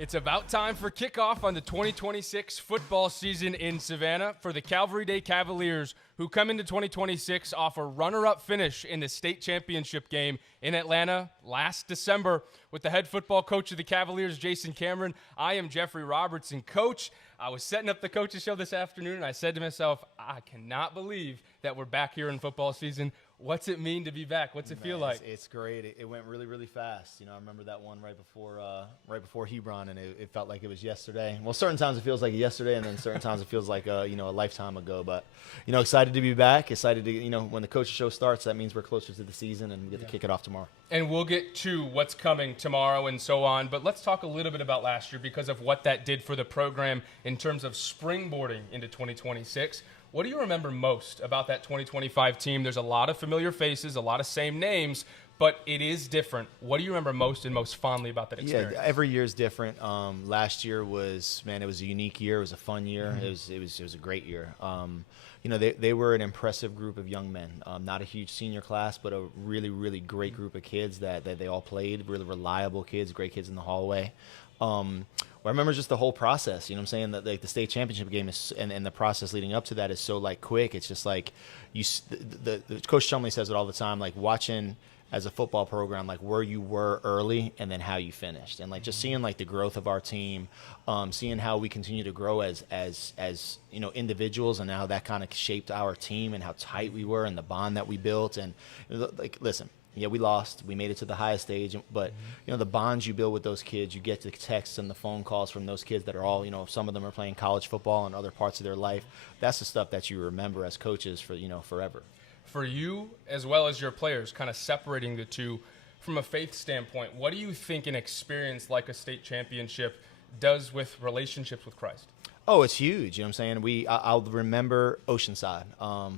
It's about time for kickoff on the 2026 football season in Savannah for the Calvary Day Cavaliers, who come into 2026 off a runner-up finish in the state championship game in Atlanta last December. With the head football coach of the Cavaliers, Jason Cameron, I am Jeffrey Robertson. Coach, I was setting up the Coaches Show this afternoon, and I said to myself, I cannot believe that we're back here in football season. What's it mean to be back? What's it feel like? It's great. It went really, really fast. You know, I remember that one right before Hebron, and it felt like it was yesterday. Well, certain times it feels like yesterday, and then certain times it feels like a lifetime ago. But excited to be back. Excited to when the Coaches Show starts, that means we're closer to the season, and we get to kick it off tomorrow. And we'll get to what's coming tomorrow and so on. But let's talk a little bit about last year because of what that did for the program in terms of springboarding into 2026. What do you remember most about that 2025 team? There's a lot of familiar faces, a lot of same names, but it is different. What do you remember most and most fondly about that experience? Yeah, every year is different. Last year was a unique year. It was a fun year. Mm-hmm. It was a great year. They were an impressive group of young men. Not a huge senior class, but a really, really great group of kids that they all played. Really reliable kids, great kids in the hallway. I remember just the whole process, you know what I'm saying? That like the state championship game is, and the process leading up to that is so like quick. It's just like the Coach Chumley says it all the time, like watching as a football program, like where you were early and then how you finished, and like just seeing like the growth of our team, seeing how we continue to grow as individuals, and how that kind of shaped our team and how tight we were and the bond that we built. And like, listen. Yeah, we lost. We made it to the highest stage, but the bonds you build with those kids, you get the texts and the phone calls from those kids that are all, some of them are playing college football and other parts of their life. That's the stuff that you remember as coaches for, forever. For you, as well as your players, kind of separating the two from a faith standpoint, what do you think an experience like a state championship does with relationships with Christ? Oh, it's huge. You know what I'm saying? I'll remember Oceanside.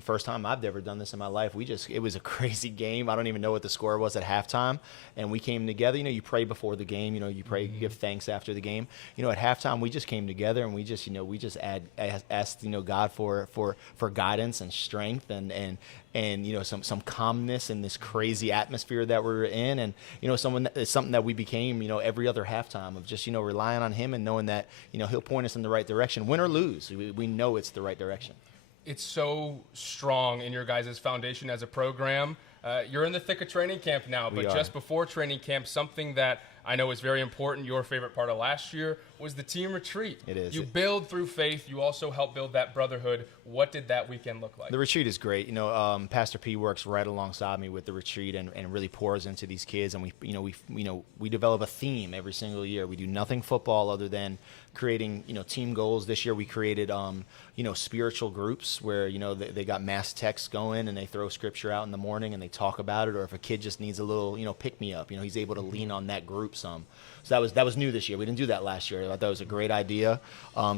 First time I've ever done this in my life. It was a crazy game. I don't even know what the score was at halftime. And we came together. You pray before the game. You pray, you give thanks after the game. At halftime, we just came together and we just asked, God for guidance and strength and some calmness in this crazy atmosphere that we're in. And, something that we became, every other halftime of just, relying on him and knowing that, he'll point us in the right direction. Win or lose, we know it's the right direction. It's so strong in your guys' foundation as a program. You're in the thick of training camp now, but just before training camp, something that I know is very important, your favorite part of last year, was the team retreat. It is. You build through faith. You also help build that brotherhood. What did that weekend look like? The retreat is great. Pastor P works right alongside me with the retreat and really pours into these kids. And we develop a theme every single year. We do nothing football other than creating, team goals. This year we created, spiritual groups where, they got mass texts going and they throw scripture out in the morning and they talk about it. Or if a kid just needs a little, pick me up, he's able to lean on that group some. So that was new this year. We didn't do that last year. I thought that was a great idea.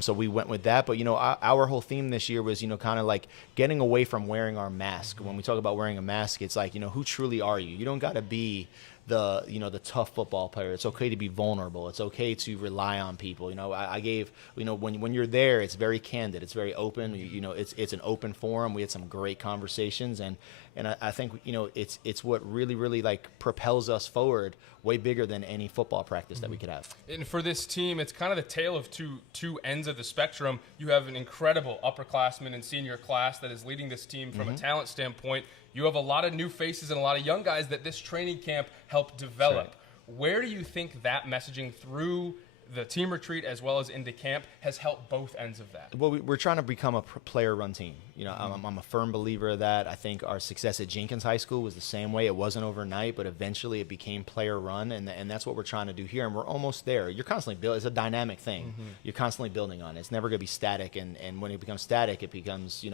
So we went with that. But, our whole theme this year was, kind of like getting away from wearing our mask. When we talk about wearing a mask, it's like, who truly are you? You don't got to be the tough football player. It's okay to be vulnerable. It's okay to rely on people. I gave, when you're there, it's very candid. It's very open. It's an open forum. We had some great conversations, and I think, it's what really, really like propels us forward way bigger than any football practice that we could have. And for this team, it's kind of the tale of two ends of the spectrum. You have an incredible upperclassman and senior class that is leading this team from a talent standpoint. You have a lot of new faces and a lot of young guys that this training camp helped develop. Right. Where do you think that messaging through the team retreat as well as into camp has helped both ends of that? Well, we're trying to become a player-run team. I'm a firm believer of that. I think our success at Jenkins High School was the same way. It wasn't overnight, but eventually it became player-run, and that's what we're trying to do here, and we're almost there. You're constantly building. It's a dynamic thing. You're constantly building on it. It's never going to be static, and when it becomes static, it becomes,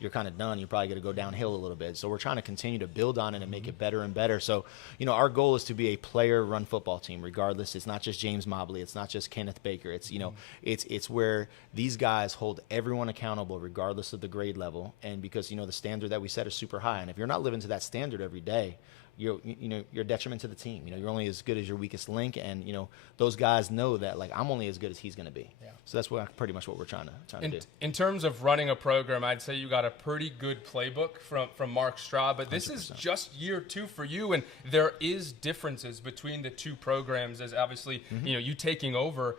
you're kind of done. You're probably going to go downhill a little bit. So we're trying to continue to build on it and make it better and better. So, our goal is to be a player-run football team, regardless. It's not just James Mobley. It's not just Kenneth Baker. It's, it's where these guys hold everyone accountable, regardless of the grade level. And because, the standard that we set is super high. And if you're not living to that standard every day, you're a detriment to the team. You're only as good as your weakest link. And, those guys know that, like, I'm only as good as he's going to be. Yeah. So that's pretty much what we're trying to do. In terms of running a program, I'd say you got a pretty good playbook from Mark Straw, but this 100%. Is just year 2 for you, and there is differences between the two programs as obviously, you taking over.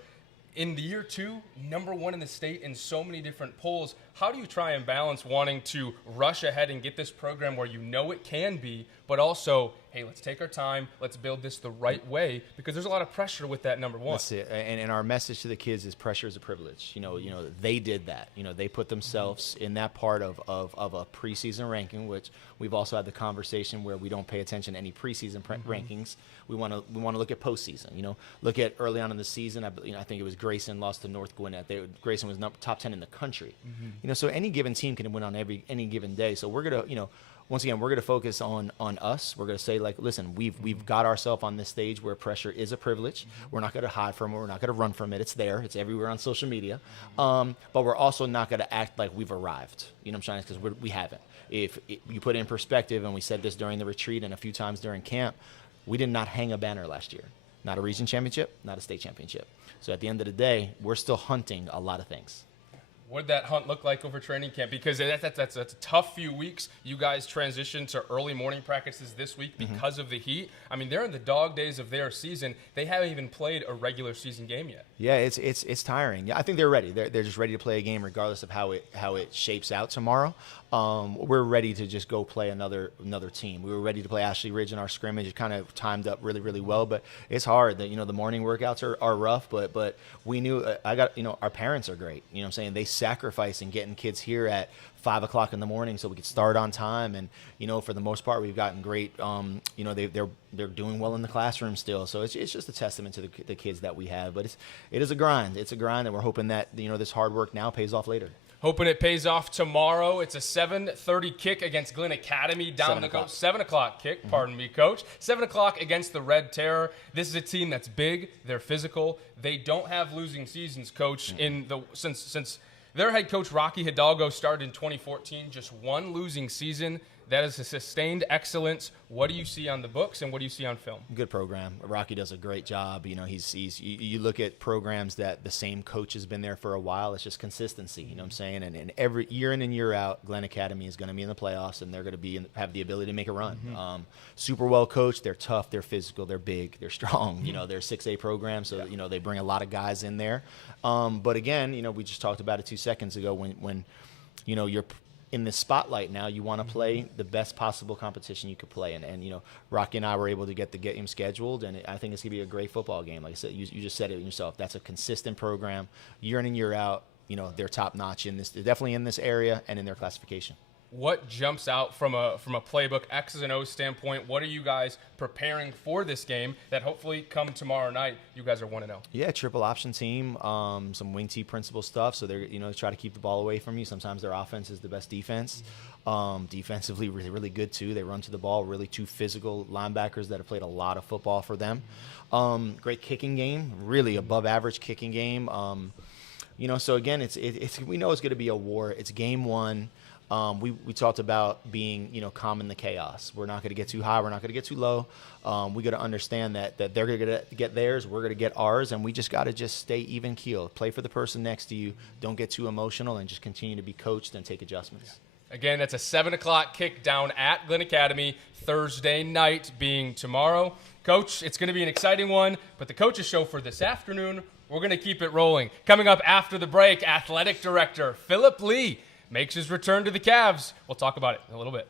In the year 2, #1 in the state in so many different polls. How do you try and balance wanting to rush ahead and get this program where you know it can be, but also, hey, let's take our time, let's build this the right way, because there's a lot of pressure with that #1. That's it. And our message to the kids is pressure is a privilege. You know, they did that. You know, they put themselves in that part of a preseason ranking, which we've also had the conversation where we don't pay attention to any preseason rankings. We want to look at postseason. You know, look at early on in the season. I think it was Grayson lost to North Gwinnett. Grayson was top 10 in the country. You know, so any given team can win on any given day. So we're gonna, you know, once again, we're going to focus on us. We're going to say, like, listen, we've got ourselves on this stage where pressure is a privilege. We're not going to hide from it. We're not going to run from it. It's there. It's everywhere on social media. But we're also not going to act like we've arrived. You know what I'm saying? Because we haven't. If you put it in perspective, and we said this during the retreat and a few times during camp, we did not hang a banner last year. Not a region championship, not a state championship. So at the end of the day, we're still hunting a lot of things. What did that hunt look like over training camp? Because that's a tough few weeks. You guys transitioned to early morning practices this week because of the heat. I mean, they're in the dog days of their season. They haven't even played a regular season game yet. Yeah, it's tiring. Yeah, I think they're ready. They're just ready to play a game regardless of how it shapes out tomorrow. We're ready to just go play another team. We were ready to play Ashley Ridge in our scrimmage. It kind of timed up really, really well, but it's hard. The morning workouts are rough, but we knew our parents are great. You know what I'm saying? They sacrifice in getting kids here at 5 o'clock in the morning so we could start on time. And, you know, for the most part, we've gotten great, they're doing well in the classroom still. So it's just a testament to the kids that we have, but it is a grind. It's a grind, and we're hoping that, you know, this hard work now pays off later. Hoping it pays off tomorrow. It's a 7:30 kick against Glen Academy. 7 o'clock kick, pardon me, Coach. 7 o'clock against the Red Terror. This is a team that's big. They're physical. They don't have losing seasons, Coach. Since their head coach, Rocky Hidalgo, started in 2014, just one losing season. That is a sustained excellence. What do you see on the books, and what do you see on film? Good program. Rocky does a great job. You know, you look at programs that the same coach has been there for a while. It's just consistency. You know what I'm saying? And every year in and year out, Glen Academy is going to be in the playoffs, and they're going to have the ability to make a run. Super well coached. They're tough. They're physical. They're big. They're strong. You know, they're a 6A program, so you know they bring a lot of guys in there. But again, you know, we just talked about it 2 seconds ago. When you know you're in the spotlight now, you want to play the best possible competition you could play. And you know, Rocky and I were able to get the game scheduled, and I think it's going to be a great football game. Like I said, you just said it yourself. That's a consistent program, year in and year out. You know, they're top notch in this, definitely in this area and in their classification. What jumps out from a playbook X's and O's standpoint? What are you guys preparing for this game that hopefully come tomorrow night you guys are 1-0? Yeah, triple option team, some wing T principle stuff. So they're try to keep the ball away from you. Sometimes their offense is the best defense. Defensively, really, really good too. They run to the ball. Really, two physical linebackers that have played a lot of football for them. Great kicking game. Really above average kicking game. You know, so again, it's we know it's going to be a war. It's game one. We talked about being, you know, calm in the chaos. We're not going to get too high. We're not going to get too low. We got to understand that they're going to get theirs. We're going to get ours, and we just got to stay even keel. Play for the person next to you. Don't get too emotional, and just continue to be coached and take adjustments. Again, that's a 7 o'clock kick down at Glen Academy, Thursday night being tomorrow. Coach, it's going to be an exciting one, but the Coaches Show for this afternoon, we're going to keep it rolling. Coming up after the break, Athletic Director Phillip Lee makes his return to the Cavs. We'll talk about it in a little bit.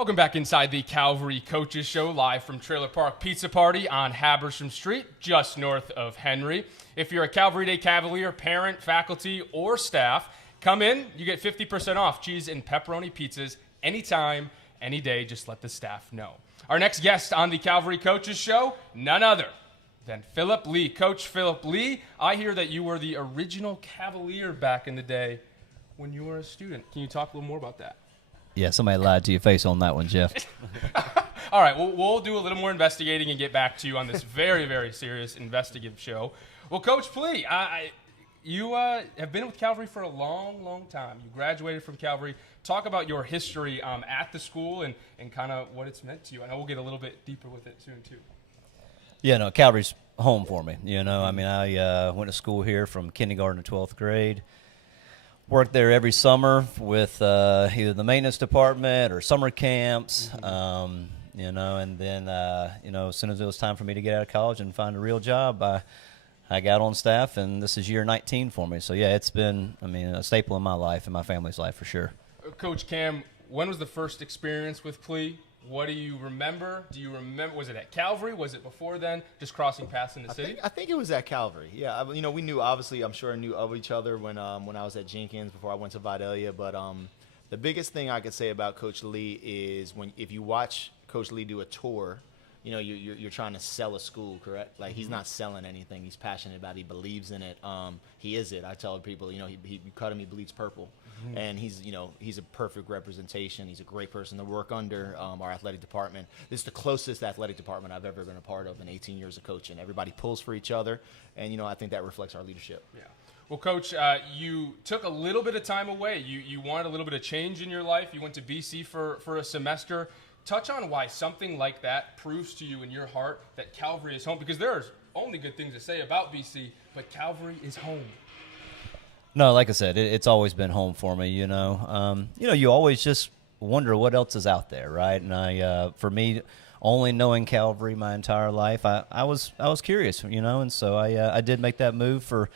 Welcome back inside the Calvary Coaches Show, live from Treylor Park Pizza Party on Habersham Street, just north of Henry. If you're a Calvary Day Cavalier parent, faculty, or staff, come in. You get 50% off cheese and pepperoni pizzas anytime, any day. Just let the staff know. Our next guest on the Calvary Coaches Show, none other than Phillip Lee. Coach Phillip Lee, I hear that you were the original Cavalier back in the day when you were a student. Can you talk a little more about that? Yeah, somebody lied to your face on that one, Jeff. All right, we'll do a little more investigating and get back to you on this very, very serious investigative show. Well, Coach Lee, you have been with Calvary for a long, long time. You graduated from Calvary. Talk about your history at the school and kind of what it's meant to you. I know we'll get a little bit deeper with it soon, too. Yeah, no, Calvary's home for me. You know, I mean, I went to school here from kindergarten to 12th grade. Worked there every summer with either the maintenance department or summer camps, you know, and then, you know, as soon as it was time for me to get out of college and find a real job, I got on staff, and this is year 19 for me. So, yeah, it's been, I mean, a staple in my life and my family's life for sure. Coach Cam, when was the first experience with Plea? What do you remember? Do you remember, was it at Calvary? Was it before then, just crossing paths in the city? I think it was at Calvary. Yeah, you know, we knew, obviously, I'm sure I knew of each other when I was at Jenkins before I went to Vidalia. But the biggest thing I could say about Coach Lee is if you watch Coach Lee do a tour, you know, you're trying to sell a school, correct? Like, he's not selling anything. He's passionate about it. He believes in it. He is it. I tell people, you know, he cut him, he bleeds purple. And he's a perfect representation. He's a great person to work under our athletic department. This is the closest athletic department I've ever been a part of in 18 years of coaching. Everybody pulls for each other, and, you know, I think that reflects our leadership. Yeah. Well, Coach, you took a little bit of time away. You wanted a little bit of change in your life. You went to BC for a semester. Touch on why something like that proves to you in your heart that Calvary is home, because there's only good things to say about BC, but Calvary is home. No, like I said, it's always been home for me, you know. You always just wonder what else is out there, right? And for me, only knowing Calvary my entire life, I was curious, you know, and so I did make that move for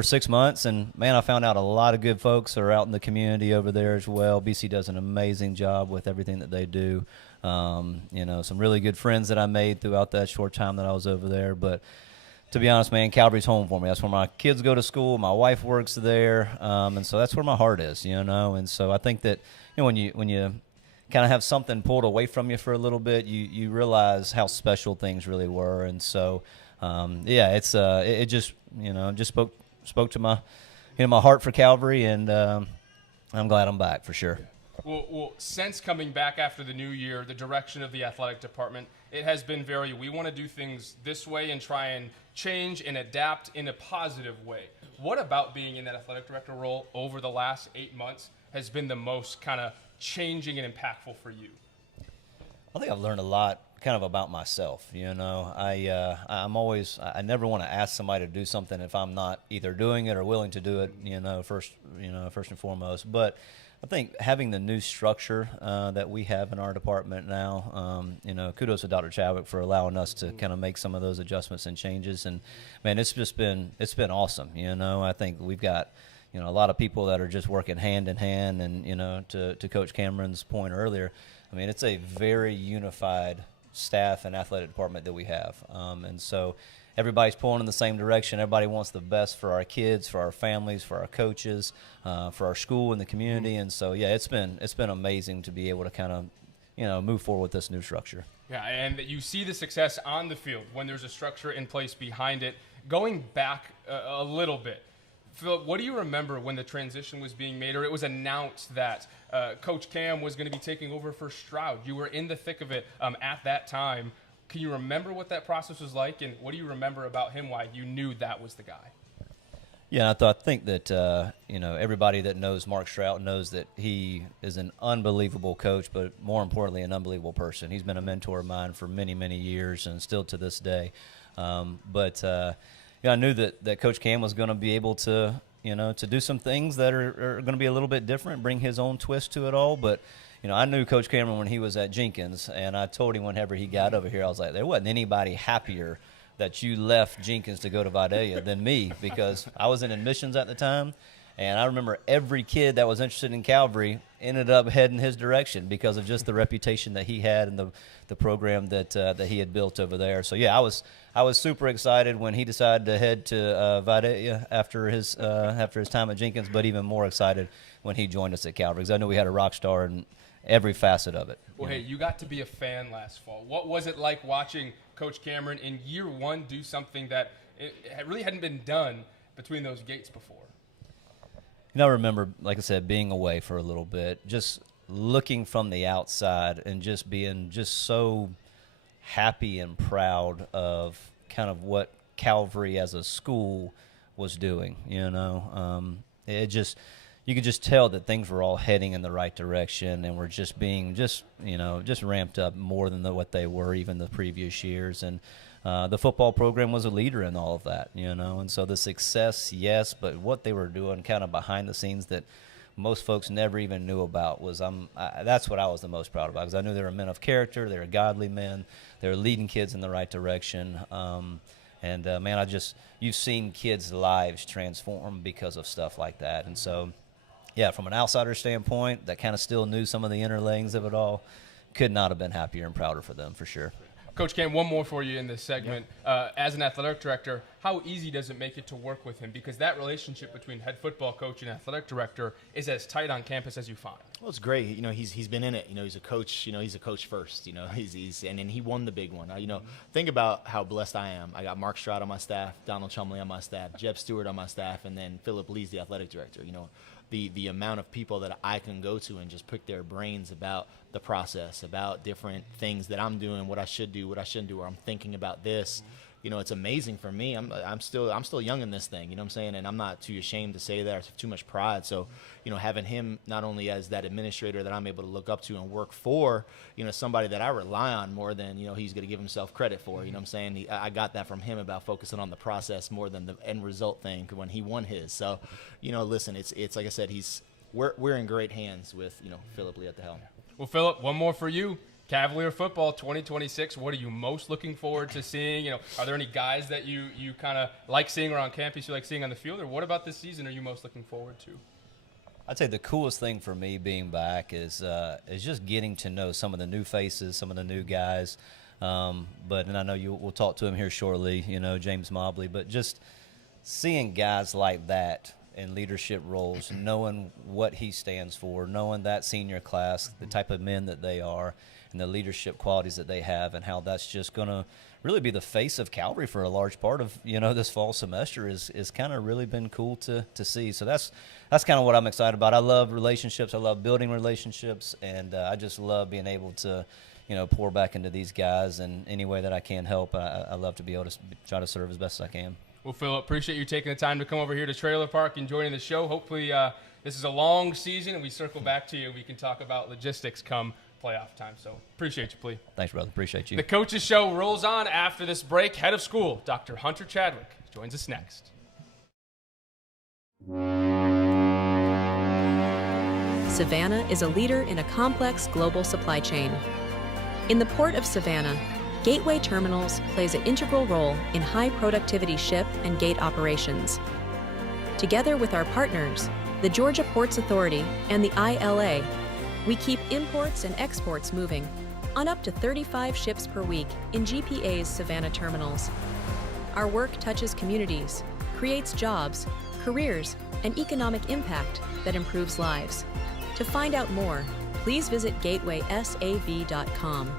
6 months, and, man, I found out a lot of good folks are out in the community over there as well. BC does an amazing job with everything that they do. You know, some really good friends that I made throughout that short time that I was over there, but to be honest, man, Calvary's home for me. That's where my kids go to school. My wife works there, and so that's where my heart is, you know. And so I think that, you know, when you kind of have something pulled away from you for a little bit, you realize how special things really were. And so, yeah, it just, you know, just spoke to my, you know, my heart for Calvary, and I'm glad I'm back for sure. Well, since coming back after the new year, the direction of the athletic department, it has been we want to do things this way and try and change and adapt in a positive way. What about being in that athletic director role over the last 8 months has been the most kind of changing and impactful for you? I think I've learned a lot kind of about myself, you know. I never want to ask somebody to do something if I'm not either doing it or willing to do it, first and foremost. But I think having the new structure that we have in our department now, kudos to Dr. Chadwick for allowing us to kind of make some of those adjustments and changes. And, man, it's been awesome. You know, I think we've got, a lot of people that are just working hand in hand. And, to Coach Cameron's point earlier, I mean, it's a very unified staff and athletic department that we have. And so everybody's pulling in the same direction. Everybody wants the best for our kids, for our families, for our coaches, for our school and the community. And so, yeah, it's been amazing to be able to kind of, move forward with this new structure. Yeah, and you see the success on the field when there's a structure in place behind it. Going back a little bit, Phillip, what do you remember when the transition was being made, or it was announced that Coach Cam was going to be taking over for Stroud? You were in the thick of it at that time. Can you remember what that process was like, and what do you remember about him, why you knew that was the guy? Yeah, I think that, everybody that knows Mark Stroud knows that he is an unbelievable coach, but more importantly, an unbelievable person. He's been a mentor of mine for many, many years and still to this day. I knew that Coach Cam was going to be able to, to do some things that are going to be a little bit different, bring his own twist to it all. But, I knew Coach Cameron when he was at Jenkins, and I told him whenever he got over here, I was like, there wasn't anybody happier that you left Jenkins to go to Vidalia than me, because I was in admissions at the time, And I remember every kid that was interested in Calvary ended up heading his direction because of just the reputation that he had and the program that he had built over there. So yeah, I was super excited when he decided to head to Vidalia after his time at Jenkins, but even more excited when he joined us at Calvary, because I knew we had a rock star in every facet of it. Well, hey, you got to be a fan last fall. What was it like watching Coach Cameron in year one do something that it really hadn't been done between those gates before? I remember, like I said, being away for a little bit, just looking from the outside and just being just so happy and proud of kind of what Calvary as a school was doing. It just, you could just tell that things were all heading in the right direction, and were just being just ramped up more than what they were even the previous years. And the football program was a leader in all of that, and so the success, yes, but what they were doing kind of behind the scenes that most folks never even knew about was that's what I was the most proud about, because I knew they were men of character, they were godly men, they were leading kids in the right direction. Man, you've seen kids' lives transform because of stuff like that. And so, yeah, from an outsider standpoint, that kind of still knew some of the inner layings of it all, could not have been happier and prouder for them, for sure. Coach Cam, one more for you in this segment. Yeah. As an athletic director, how easy does it make it to work with him? Because that relationship between head football coach and athletic director is as tight on campus as you find. Well, it's great. He's been in it. He's a coach. He's a coach first. And then he won the big one. Think about how blessed I am. I got Mark Stroud on my staff, Donald Chumley on my staff, Jeb Stewart on my staff, and then Phillip Lee's the athletic director. The amount of people that I can go to and just pick their brains about the process, about different things that I'm doing, what I should do, what I shouldn't do, or I'm thinking about this. It's amazing for me. I'm still young in this thing, what I'm saying? And I'm not too ashamed to say that, or too much pride. So, having him not only as that administrator that I'm able to look up to and work for, somebody that I rely on more than, he's going to give himself credit for, what I'm saying? I got that from him about focusing on the process more than the end result thing when he won his. So, listen, it's like I said, we're in great hands with, Phillip Lee at the helm. Well, Phillip, one more for you. Cavalier Football 2026, what are you most looking forward to seeing? Are there any guys that you kind of like seeing around campus, you like seeing on the field? Or what about this season are you most looking forward to? I'd say the coolest thing for me being back is just getting to know some of the new faces, some of the new guys. And I know we'll talk to him here shortly, James Mobley. But just seeing guys like that in leadership roles, knowing what he stands for, knowing that senior class, the type of men that they are, and the leadership qualities that they have, and how that's just going to really be the face of Calvary for a large part of this fall semester is kind of really been cool to see. So that's kind of what I'm excited about. I love relationships. I love building relationships, and I just love being able to pour back into these guys in any way that I can help. I love to be able to try to serve as best as I can. Well, Phillip, appreciate you taking the time to come over here to Treylor Park and joining the show. Hopefully this is a long season, and we circle back to you. We can talk about logistics come playoff time. So appreciate you, Plea. Thanks, brother. Appreciate you. The Coaches Show rolls on after this break. Head of school, Dr. Hunter Chadwick, joins us next. Savannah is a leader in a complex global supply chain. In the Port of Savannah, Gateway Terminals plays an integral role in high-productivity ship and gate operations. Together with our partners, the Georgia Ports Authority and the ILA, we keep imports and exports moving on up to 35 ships per week in GPA's Savannah terminals. Our work touches communities, creates jobs, careers, and economic impact that improves lives. To find out more, please visit gatewaysav.com.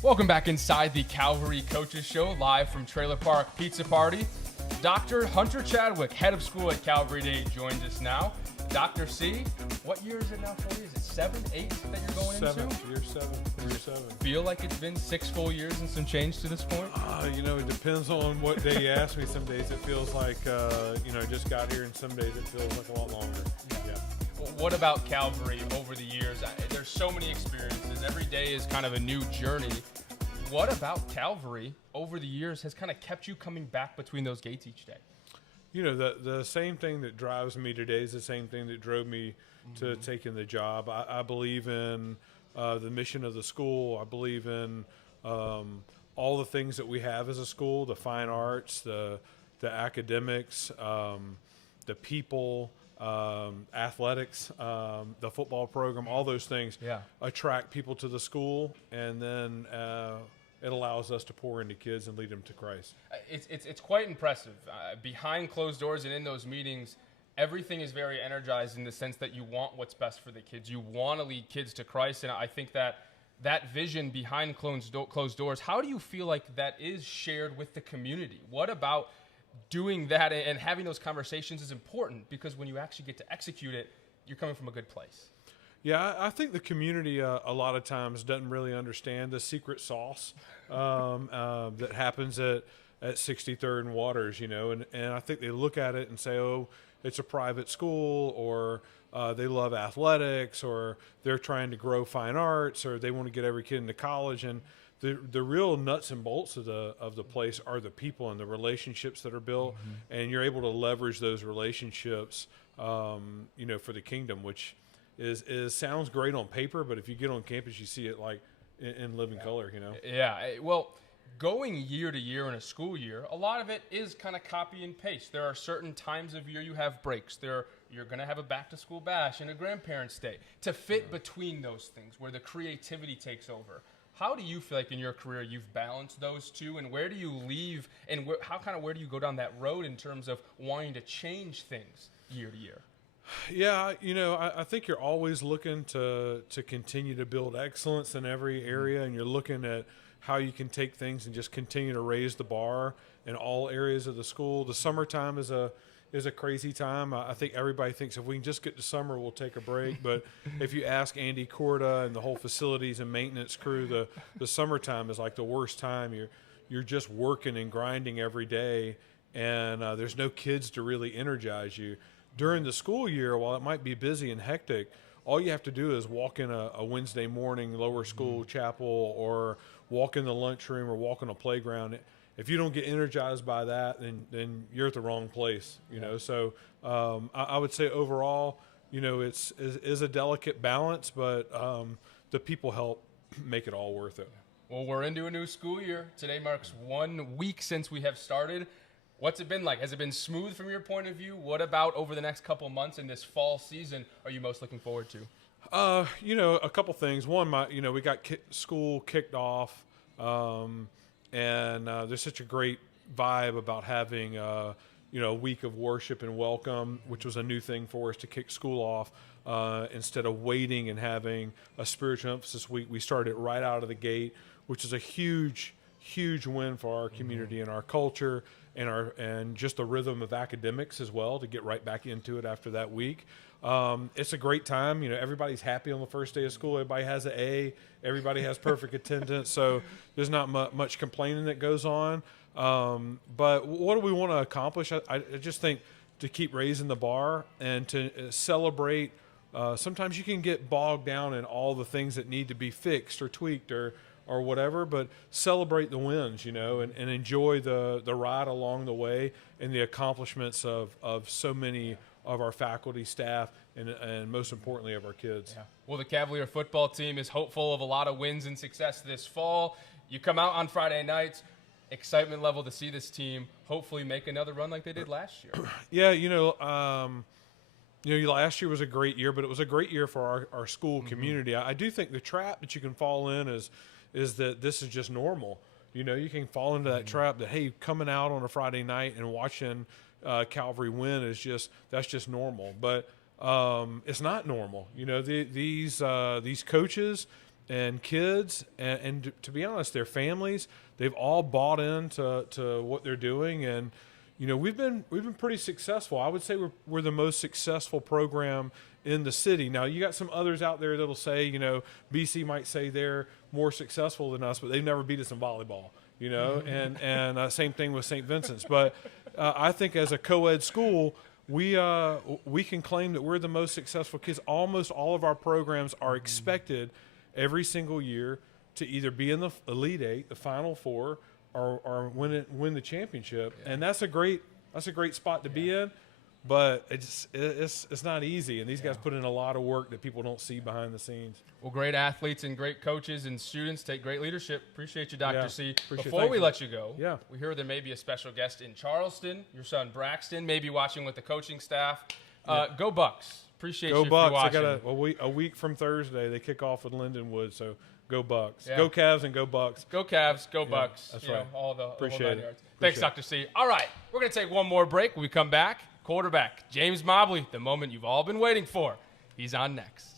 Welcome back inside the Calvary Coaches Show, live from Treylor Park Pizza Party. Dr. Hunter Chadwick, head of school at Calvary Day, joins us now. Dr. C, what year is it now for you? Is it 7, 8 that you're going into? Year seven. Feel like it's been 6 full years and some change to this point? It depends on what day you ask me. Some days it feels like, just got here, and some days it feels like a lot longer. Yeah. Well, what about Calvary over the years? There's so many experiences. Every day is kind of a new journey. What about Calvary over the years has kind of kept you coming back between those gates each day? The same thing that drives me today is the same thing that drove me to taking the job. I believe in the mission of the school. I believe in all the things that we have as a school, the fine arts, the academics, the people, athletics, the football program, all those things attract people to the school, and then it allows us to pour into kids and lead them to Christ. It's quite impressive. Behind closed doors and in those meetings, everything is very energized in the sense that you want what's best for the kids. You want to lead kids to Christ, and I think that vision behind closed doors, how do you feel like that is shared with the community? What about doing that and having those conversations is important, because when you actually get to execute it, you're coming from a good place? Yeah, I think the community a lot of times doesn't really understand the secret sauce that happens at 63rd and Waters, and I think they look at it and say, oh, it's a private school, or they love athletics, or they're trying to grow fine arts, or they want to get every kid into college. And the real nuts and bolts of the place are the people and the relationships that are built, and you're able to leverage those relationships, for the kingdom, which is sounds great on paper, but if you get on campus, you see it like in living color, Yeah, well, going year to year in a school year, a lot of it is kind of copy and paste. There are certain times of year you have breaks. You're going to have a back-to-school bash and a grandparents' day to fit between those things where the creativity takes over. How do you feel like in your career you've balanced those two, and where do you leave, and where do you go down that road in terms of wanting to change things year to year? Yeah, I think you're always looking to continue to build excellence in every area, and you're looking at how you can take things and just continue to raise the bar in all areas of the school. The summertime is a crazy time. I think everybody thinks if we can just get to summer, we'll take a break. But if you ask Andy Corda and the whole facilities and maintenance crew, the summertime is like the worst time. You're just working and grinding every day, and there's no kids to really energize you. During the school year, while it might be busy and hectic, all you have to do is walk in a Wednesday morning lower school chapel, or walk in the lunchroom, or walk on a playground. If you don't get energized by that, then you're at the wrong place, So I would say overall, it's a delicate balance, but the people help make it all worth it. Well, we're into a new school year. Today marks 1 week since we have started. What's it been like? Has it been smooth from your point of view? What about over the next couple months in this fall season are you most looking forward to? A couple things. One, we got school kicked off, and there's such a great vibe about having a week of worship and welcome, which was a new thing for us to kick school off. Instead of waiting and having a spiritual emphasis week, we started right out of the gate, which is a huge win for our community and our culture, and just the rhythm of academics as well, to get right back into it after that week. It's a great time. Everybody's happy on the first day of school. Everybody has an A. Everybody has perfect attendance. So there's not much complaining that goes on. But what do we want to accomplish? I just think to keep raising the bar and to celebrate. Sometimes you can get bogged down in all the things that need to be fixed or tweaked or whatever, but celebrate the wins, and enjoy the ride along the way and the accomplishments of so many of our faculty, staff, and most importantly of our kids. Yeah. Well, the Cavalier football team is hopeful of a lot of wins and success this fall. You come out on Friday nights, excitement level to see this team hopefully make another run like they did last year. Yeah, last year was a great year, but it was a great year for our school community. I do think the trap that you can fall in is that this is just normal. You can fall into that trap that, hey, coming out on a Friday night and watching Calvary win that's just normal. But it's not normal. These coaches and kids, and to be honest, their families, they've all bought into what they're doing. And, we've been pretty successful. I would say we're the most successful program in the city. Now, you got some others out there that'll say, BC might say they're more successful than us, but they've never beat us in volleyball, and same thing with St. Vincent's. But I think as a co-ed school, we can claim that we're the most successful kids. Almost all of our programs are expected every single year to either be in the Elite Eight, the Final Four, or win the championship. Yeah. And that's a great spot to be in. But it's not easy, and these guys put in a lot of work that people don't see behind the scenes. Well, great athletes and great coaches and students take great leadership. Appreciate you, Dr. C. Before we let you go, yeah, we hear there may be a special guest in Charleston. Your son Braxton may be watching with the coaching staff. Go Bucks! Appreciate you Bucks. watching. I got a week from Thursday. They kick off with Lindenwood, so go Bucks. Yeah. Go Cavs and go Bucks. Go Cavs, go Bucks. That's right. All the Appreciate it. Thanks, Dr. C. All right, we're going to take one more break. When we come back, quarterback James Mobley, the moment you've all been waiting for. He's on next.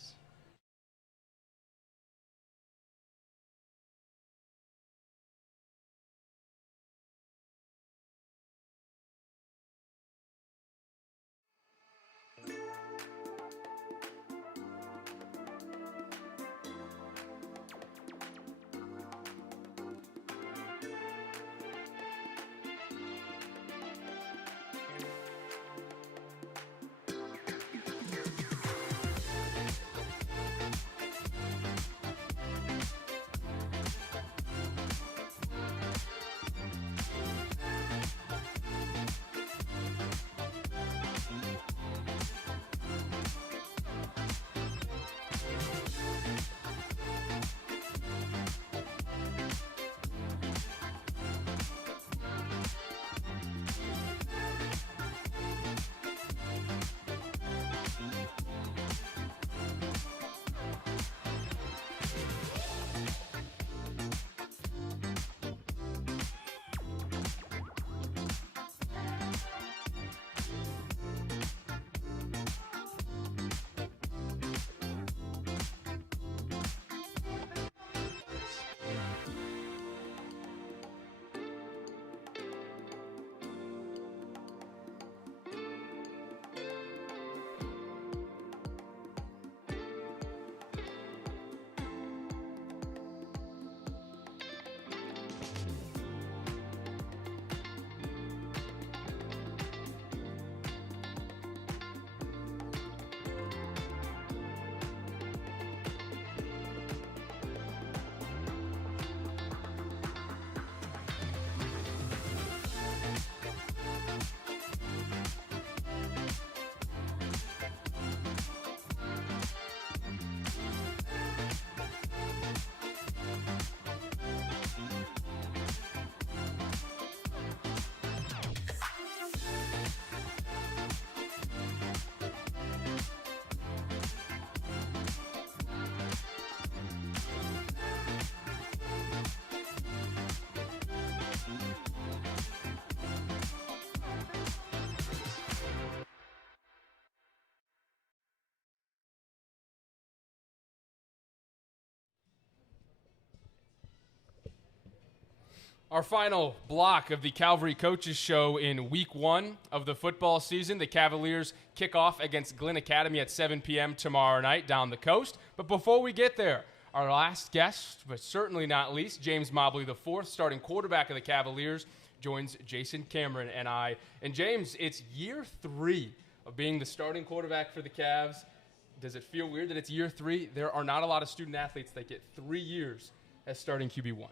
Our final block of the Calvary Coaches Show in week 1 of the football season. The Cavaliers kick off against Glenn Academy at 7 p.m. tomorrow night down the coast. But before we get there, our last guest, but certainly not least, James Mobley IV, starting quarterback of the Cavaliers, joins Jason Cameron and I. And James, it's year 3 of being the starting quarterback for the Cavs. Does it feel weird that it's year 3? There are not a lot of student athletes that get 3 years as starting QB1.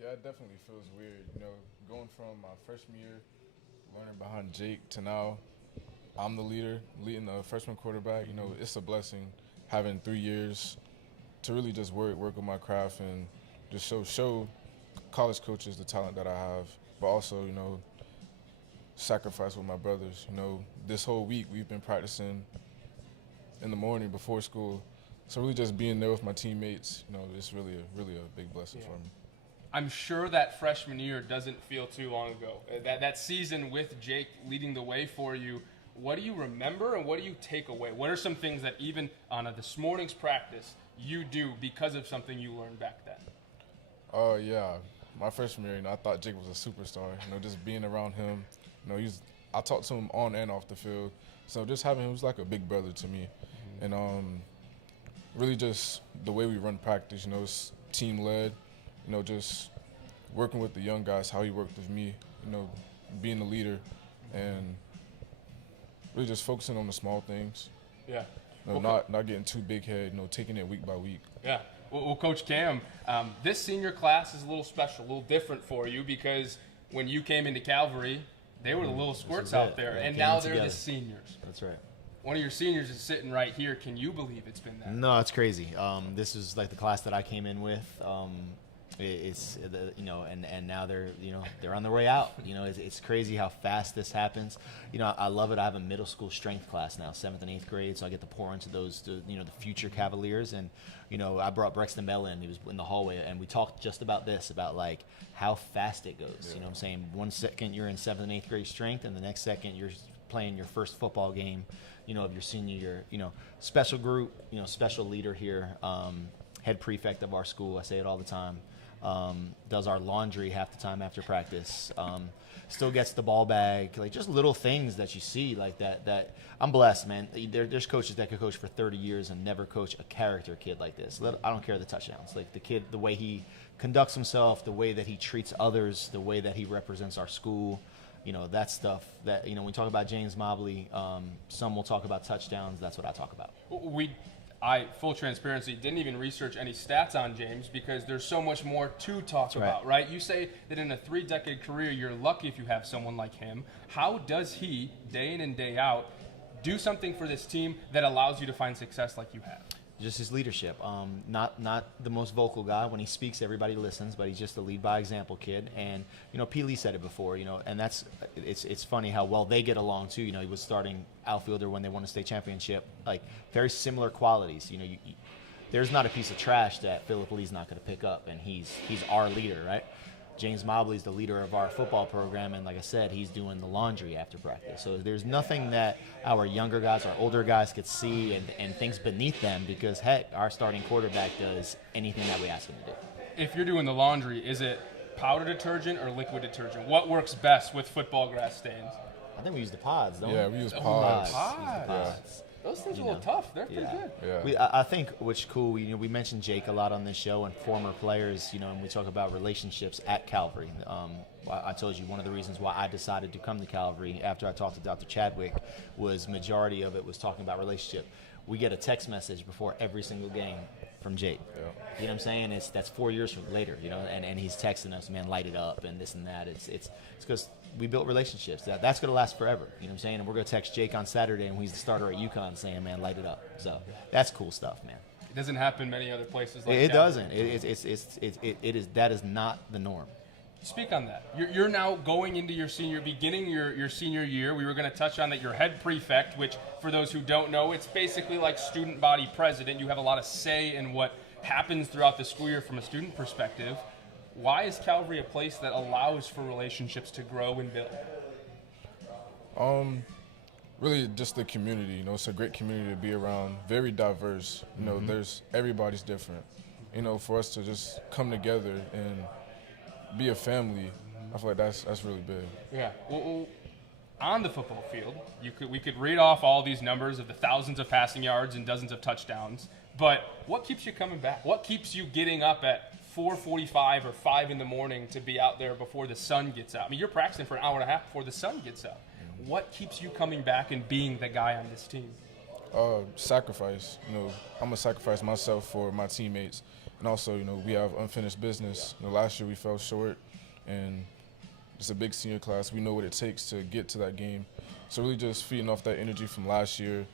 Yeah, it definitely feels weird. Going from my freshman year, learning behind Jake, to now I'm the leader, leading the freshman quarterback. It's a blessing having 3 years to really just work on my craft and just show college coaches the talent that I have, but also, sacrifice with my brothers. This whole week we've been practicing in the morning before school. So really just being there with my teammates, it's really a big blessing for me. I'm sure that freshman year doesn't feel too long ago. That season with Jake leading the way for you, what do you remember and what do you take away? What are some things that even on this morning's practice you do because of something you learned back then? Yeah, my freshman year, I thought Jake was a superstar. Just being around him, I talked to him on and off the field. So just having him was like a big brother to me. And really just the way we run practice, it's team-led, just working with the young guys, how he worked with me, being a leader, and really just focusing on the small things. Yeah. Not getting too big head, taking it week by week. Yeah. Well, Coach Cam, this senior class is a little special, a little different for you because when you came into Calvary, they were the little squirts out there, and now they're the seniors. That's right. One of your seniors is sitting right here. Can you believe it's been that? No, it's crazy. This is like the class that I came in with. And now they're on their way out. It's crazy how fast this happens. I love it. I have a middle school strength class now, 7th and 8th grade, so I get to pour into those, the future Cavaliers. And I brought Brexton Bell in. He was in the hallway, and we talked just about this, about like how fast it goes. Yeah. You know what I'm saying? 1 second you're in 7th and 8th grade strength, and the next second you're playing your first football game, of your senior year. Special group, special leader here, head prefect of our school. I say it all the time. Does our laundry half the time after practice, still gets the ball bag, like just little things that you see like that I'm blessed, man. There's coaches that could coach for 30 years and never coach a character kid like this. I don't care the touchdowns, like the kid, the way he conducts himself, the way that he treats others, the way that he represents our school, that stuff that, when we talk about James Mobley, some will talk about touchdowns. That's what I talk about. Full transparency, didn't even research any stats on James because there's so much more to talk about, right? You say that in a 3-decade career, you're lucky if you have someone like him. How does he, day in and day out, do something for this team that allows you to find success like you have? Just his leadership. Not the most vocal guy. When he speaks, everybody listens, but he's just a lead by example kid. And P. Lee said it before. And it's funny how well they get along too. He was starting outfielder when they won a state championship. Like very similar qualities. There's not a piece of trash that Phillip Lee's not going to pick up, and he's our leader, right? James Mobley's the leader of our football program, and like I said, he's doing the laundry after practice. So there's nothing that our younger guys, our older guys could see and things beneath them because, heck, our starting quarterback does anything that we ask him to do. If you're doing the laundry, is it powder detergent or liquid detergent? What works best with football grass stains? I think we use the pods, don't we? Yeah, we use pods. Pods. Those things are a little tough. They're pretty good. Yeah. I think what's cool, we mentioned Jake a lot on this show and former players, and we talk about relationships at Calvary. I told you one of the reasons why I decided to come to Calvary after I talked to Dr. Chadwick was majority of it was talking about relationship. We get a text message before every single game from Jake. Yeah. You know what I'm saying? That's 4 years from later, and he's texting us, man, light it up and this and that. It's because we built relationships. That's going to last forever. You know what I'm saying? And we're going to text Jake on Saturday, and he's the starter at UConn, saying, man, light it up. So that's cool stuff, man. It doesn't happen many other places like that. It doesn't. That is not the norm. Speak on that. You're now going into your beginning your senior year. We were going to touch on that. Your head prefect, which for those who don't know, it's basically like student body president. You have a lot of say in what happens throughout the school year from a student perspective. Why is Calvary a place that allows for relationships to grow and build? Really just the community. It's a great community to be around. Very diverse. Everybody's different. For us to just come together and be a family, I feel like that's really big. Yeah. Well, on the football field, we could read off all these numbers of the thousands of passing yards and dozens of touchdowns. But what keeps you coming back? What keeps you getting up at 4:45 or 5 in the morning to be out there before the sun gets out? I mean, you're practicing for an hour and a half before the sun gets out. What keeps you coming back and being the guy on this team? Sacrifice. I'm gonna sacrifice myself for my teammates, and also, we have unfinished business. Last year we fell short, and it's a big senior class. We know what it takes to get to that game. So really just feeding off that energy from last year.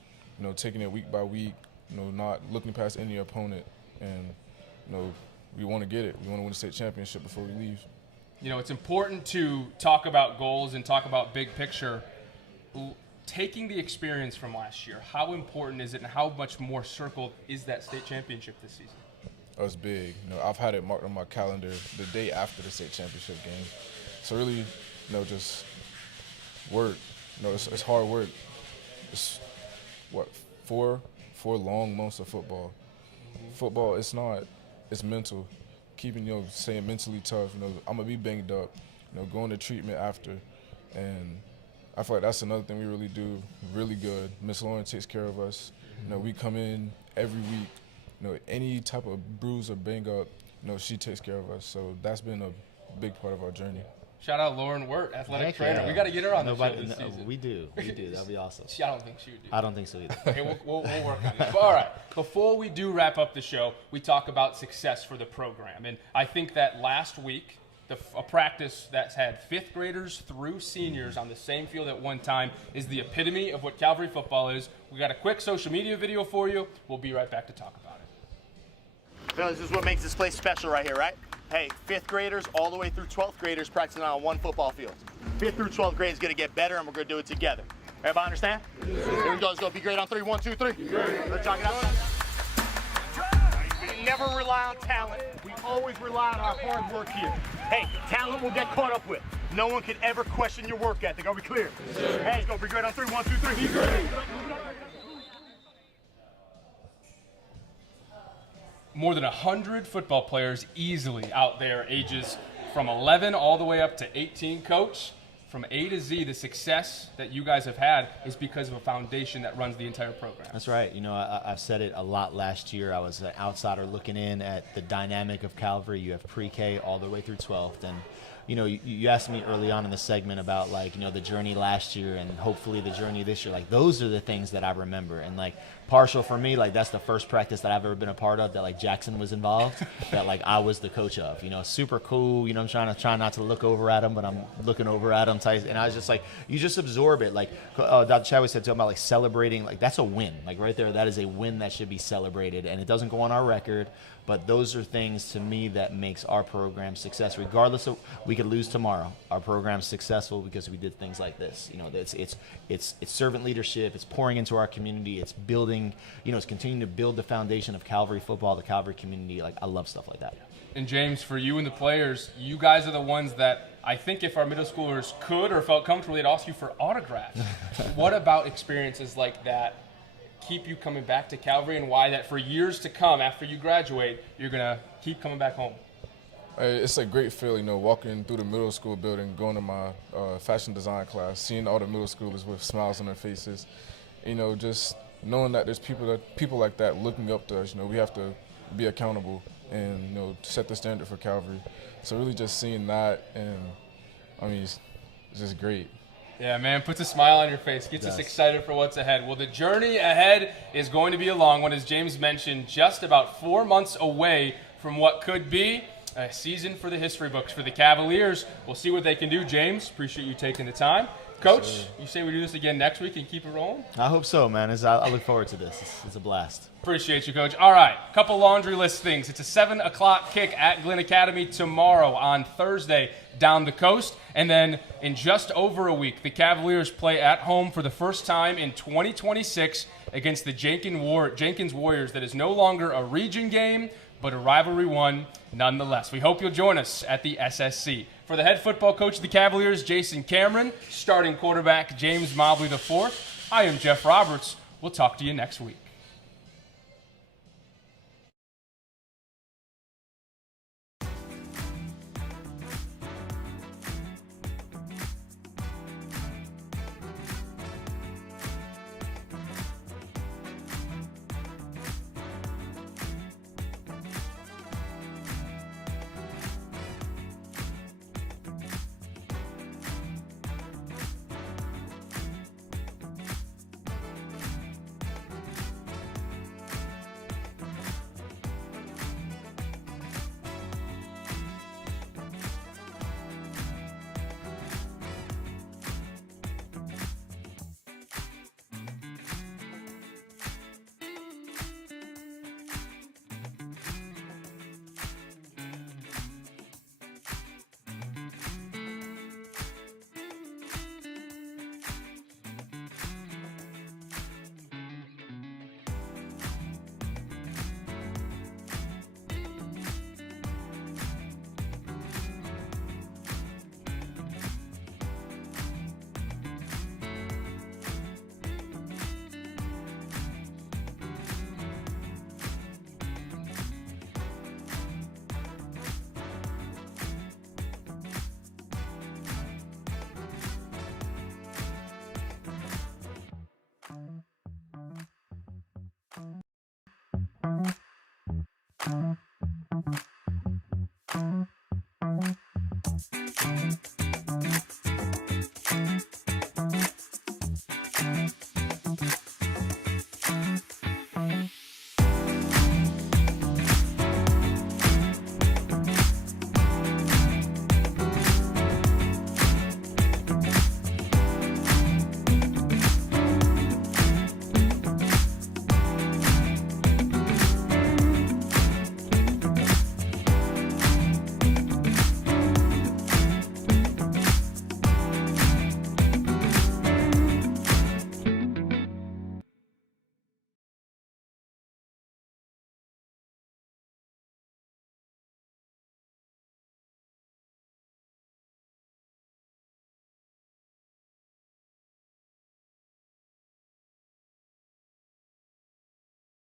Taking it week by week. Not looking past any opponent, and we want to get it. We want to win a state championship before we leave. It's important to talk about goals and talk about big picture. Taking the experience from last year, how important is it, and how much more circled is that state championship this season? It's big. I've had it marked on my calendar the day after the state championship game. So really, just work. It's hard work. it's what, four long months of football. Football, it's mental. Keeping, staying mentally tough. I'm gonna be banged up. Going to treatment after, and I feel like that's another thing we really do really good. Miss Lauren takes care of us. We come in every week. Any type of bruise or bang up, she takes care of us. So that's been a big part of our journey. Shout out Lauren Wirt, athletic Heck trainer. yeah. We got to get her on the show this season. We do. That'd be awesome. I don't think she would do that. I don't think so either. Okay, we'll work on that. But all right, before we do wrap up the show, we talk about success for the program. And I think that last week, a practice that's had fifth graders through seniors on the same field at one time is the epitome of what Calvary football is. We got a quick social media video for you. We'll be right back to talk about it. This is what makes this place special right here, right? Hey, fifth graders all the way through 12th graders practicing on one football field. 5th through 12th grade is going to get better, and we're going to do it together. Everybody understand? Yes, here we go. Let's go. Be great on 3. 1, 2, 3. Let's talk it out. We never rely on talent. We always rely on our hard work here. Hey, talent will get caught up with. No one can ever question your work ethic. Are we clear? Yes, hey, let's go. Be great on 3. 1, 2, 3. Be great. More than 100 football players easily out there, ages from 11 all the way up to 18. Coach, from A to Z, the success that you guys have had is because of a foundation that runs the entire program. That's right. I've said it a lot last year. I was an outsider looking in at the dynamic of Calvary. You have pre-K all the way through 12th. And, you asked me early on in the segment about, the journey last year and hopefully the journey this year. Those are the things that I remember. And, partial for me, that's the first practice that I've ever been a part of that, Jackson was involved, that, I was the coach of. Super cool. I'm trying not to look over at him, but I'm looking over at him. And I was just you just absorb it. Dr. Chadwick said something about, celebrating. That's a win. Right there, that is a win that should be celebrated. And it doesn't go on our record. But those are things to me that makes our program success. Regardless of, we could lose tomorrow, our program's successful because we did things like this. It's servant leadership. It's pouring into our community. It's building. It's continuing to build the foundation of Calvary football, the Calvary community. I love stuff like that. And James, for you and the players, you guys are the ones that I think if our middle schoolers could or felt comfortable, they'd ask you for autographs. What about experiences like that keep you coming back to Calvary, and why that for years to come after you graduate, you're going to keep coming back home? It's a great feeling, walking through the middle school building, going to my fashion design class, seeing all the middle schoolers with smiles on their faces, just knowing that there's people like that looking up to us. We have to be accountable and, set the standard for Calvary. So really just seeing that, and it's just great. Yeah, man, puts a smile on your face, gets us excited for what's ahead. Well, the journey ahead is going to be a long one, as James mentioned, just about 4 months away from what could be a season for the history books for the Cavaliers. We'll see what they can do. James, appreciate you taking the time. Coach, you say we do this again next week and keep it rolling? I hope so, man. I look forward to this. It's a blast. Appreciate you, Coach. All right, couple laundry list things. It's a 7 o'clock kick at Glen Academy tomorrow on Thursday down the coast. And then in just over a week, the Cavaliers play at home for the first time in 2026 against the Jenkins Warriors. That is no longer a region game, but a rivalry one nonetheless. We hope you'll join us at the SSC. For the head football coach of the Cavaliers, Jason Cameron, starting quarterback James Mobley IV, I am Jeff Roberts. We'll talk to you next week. you.